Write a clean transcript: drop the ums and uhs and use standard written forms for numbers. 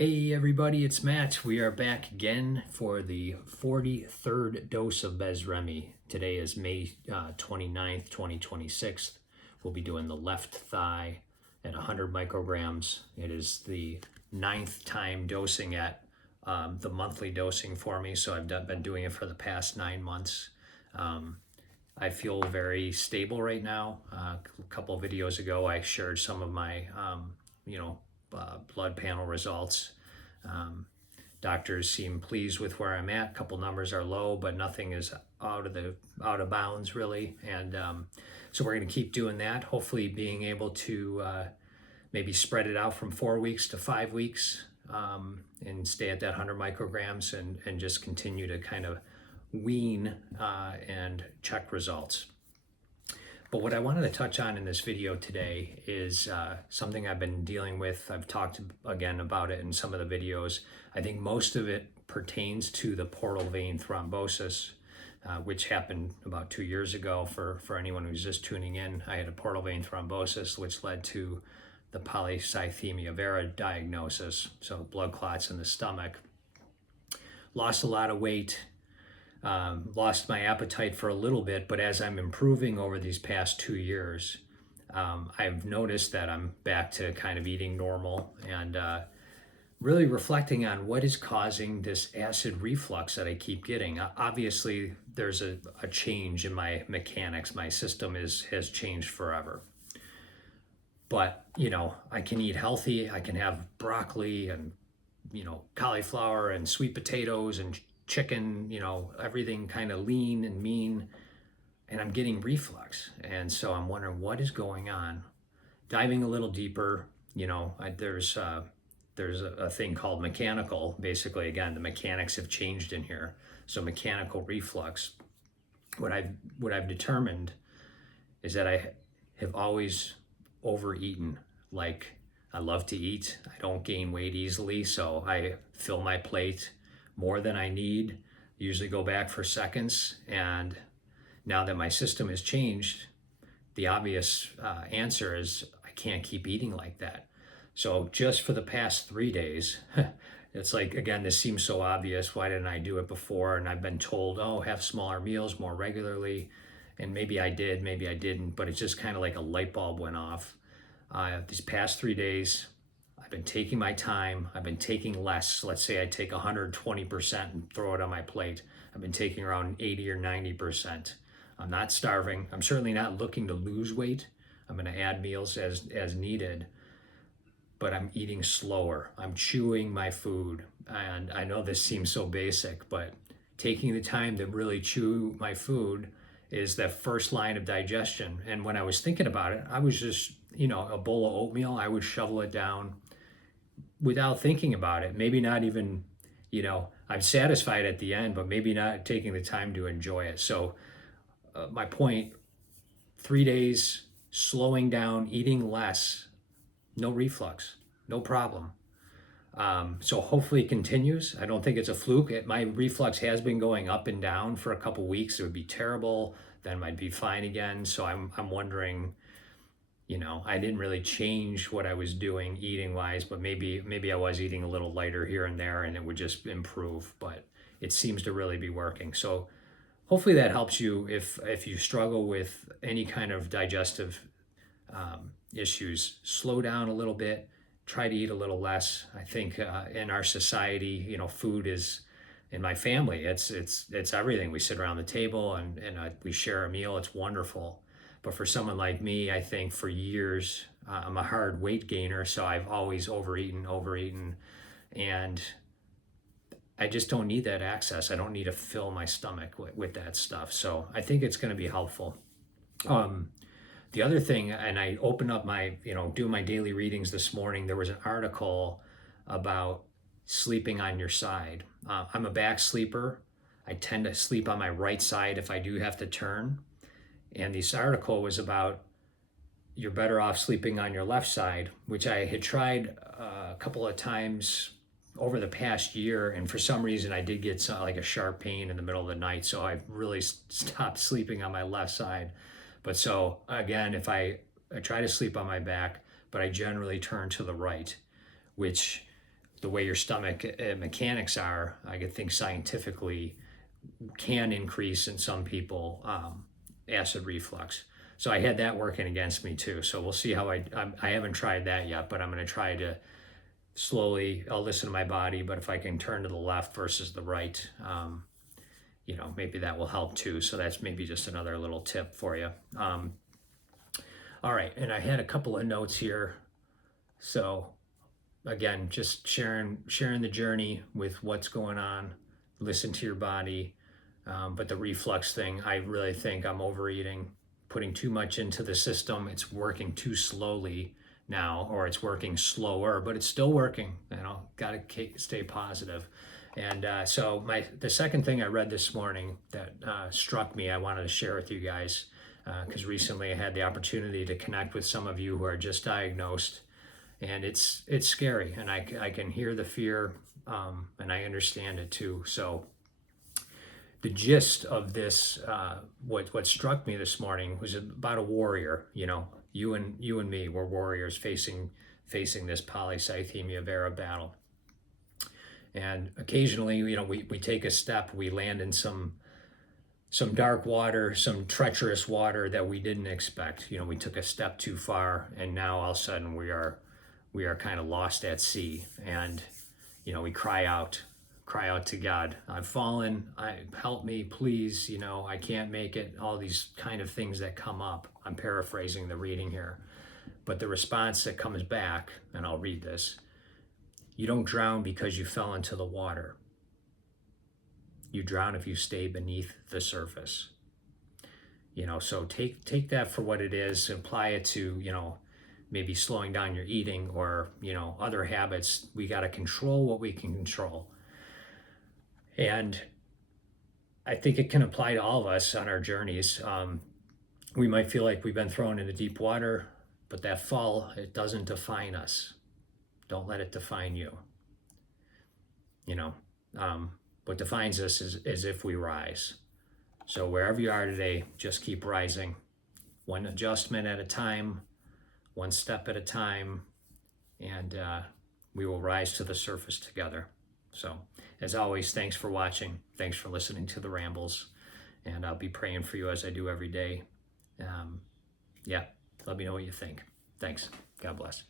Hey everybody, it's Matt. We are back again for the 43rd dose of Besremi. Today is May 29th, 2026. We'll be doing the left thigh at 100 micrograms. It is the 9th time dosing at the monthly dosing for me, so I've been doing it for the past 9 months. I feel very stable right now. A couple of videos ago, I shared some of my, blood panel results. Doctors seem pleased with where I'm at. A couple numbers are low, but nothing is out of bounds really. And so we're going to keep doing that. Hopefully, being able to maybe spread it out from 4 weeks to 5 weeks, and stay at that 100 micrograms and just continue to kind of wean and check results. But what I wanted to touch on in this video today is something I've been dealing with. I've talked again about it in some of the videos. I think most of it pertains to the portal vein thrombosis, which happened about 2 years ago. For anyone who's just tuning in, I had a portal vein thrombosis, which led to the Polycythemia Vera diagnosis, so blood clots in the stomach. Lost a lot of weight. Lost my appetite for a little bit, but as I'm improving over these past 2 years, I've noticed that I'm back to kind of eating normal and really reflecting on what is causing this acid reflux that I keep getting. Obviously, there's a change in my mechanics. My system has changed forever. But, I can eat healthy. I can have broccoli and, cauliflower and sweet potatoes and chicken, everything kind of lean and mean, and I'm getting reflux. And so I'm wondering what is going on. Diving a little deeper, there's a thing called mechanical. Basically, again, the mechanics have changed in here. So mechanical reflux. What I've determined is that I have always overeaten. Like, I love to eat. I don't gain weight easily, so I fill my plate more than I need, usually go back for seconds. And now that my system has changed, the obvious answer is I can't keep eating like that. So just for the past 3 days, it's like, again, this seems so obvious. Why didn't I do it before? And I've been told, oh, have smaller meals more regularly. And maybe I did, maybe I didn't, but it's just kind of like a light bulb went off. These past 3 days, I've been taking my time. I've been taking less. Let's say I take 120% and throw it on my plate. I've been taking around 80 or 90%. I'm not starving. I'm certainly not looking to lose weight. I'm going to add meals as needed, but I'm eating slower. I'm chewing my food. And I know this seems so basic, but taking the time to really chew my food is the first line of digestion. And when I was thinking about it, I was just, a bowl of oatmeal, I would shovel it down without thinking about it. Maybe not even, I'm satisfied at the end, but maybe not taking the time to enjoy it. So my point, 3 days, slowing down, eating less, no reflux, no problem. So hopefully it continues. I don't think it's a fluke. My reflux has been going up and down for a couple weeks. It would be terrible. Then I'd be fine again. So I'm wondering, I didn't really change what I was doing eating wise, but maybe I was eating a little lighter here and there and it would just improve, but it seems to really be working. So hopefully that helps you if you struggle with any kind of digestive issues. Slow down a little bit, try to eat a little less. I think in our society, food is, in my family, it's everything. We sit around the table and we share a meal. It's wonderful. But for someone like me, I think for years, I'm a hard weight gainer, so I've always overeaten, and I just don't need that access. I don't need to fill my stomach with that stuff. So I think it's going to be helpful. The other thing, and I opened up my, doing my daily readings this morning, there was an article about sleeping on your side. I'm a back sleeper. I tend to sleep on my right side if I do have to turn. And this article was about you're better off sleeping on your left side, which I had tried a couple of times over the past year. And for some reason, I did get like a sharp pain in the middle of the night. So I really stopped sleeping on my left side. But so again, if I try to sleep on my back, but I generally turn to the right, which the way your stomach mechanics are, I could think scientifically can increase in some people acid reflux. So I had that working against me too. So we'll see how I haven't tried that yet, but I'm going to try to slowly, I'll listen to my body, but if I can turn to the left versus the right, you know, maybe that will help too. So that's maybe just another little tip for you. All right, and I had a couple of notes here. So again, just sharing the journey with what's going on. Listen to your body. But the reflux thing, I really think I'm overeating, putting too much into the system. It's working too slowly now, or it's working slower, but it's still working. You know, got to stay positive. And so the second thing I read this morning that struck me, I wanted to share with you guys, because recently I had the opportunity to connect with some of you who are just diagnosed, and it's scary, and I can hear the fear, and I understand it too. So the gist of this, what struck me this morning was about a warrior. You know, you and me, we're warriors facing this polycythemia vera battle. And occasionally, you know, we take a step, we land in some dark water, some treacherous water that we didn't expect. You know, we took a step too far, and now all of a sudden we are kind of lost at sea. And, you know, we cry out to God. I've fallen, help me, please, you know, I can't make it. All these kind of things that come up. I'm paraphrasing the reading here. But the response that comes back, and I'll read this: you don't drown because you fell into the water. You drown if you stay beneath the surface. You know, so take that for what it is, apply it to, you know, maybe slowing down your eating, or, you know, other habits. We got to control what we can control. And I think it can apply to all of us on our journeys. We might feel like we've been thrown into deep water, but that fall, it doesn't define us. Don't let it define you. You know, what defines us is if we rise. So wherever you are today, just keep rising. One adjustment at a time, one step at a time, and we will rise to the surface together. So, as always, thanks for watching. Thanks for listening to the rambles. And I'll be praying for you as I do every day. Yeah, let me know what you think. Thanks. God bless.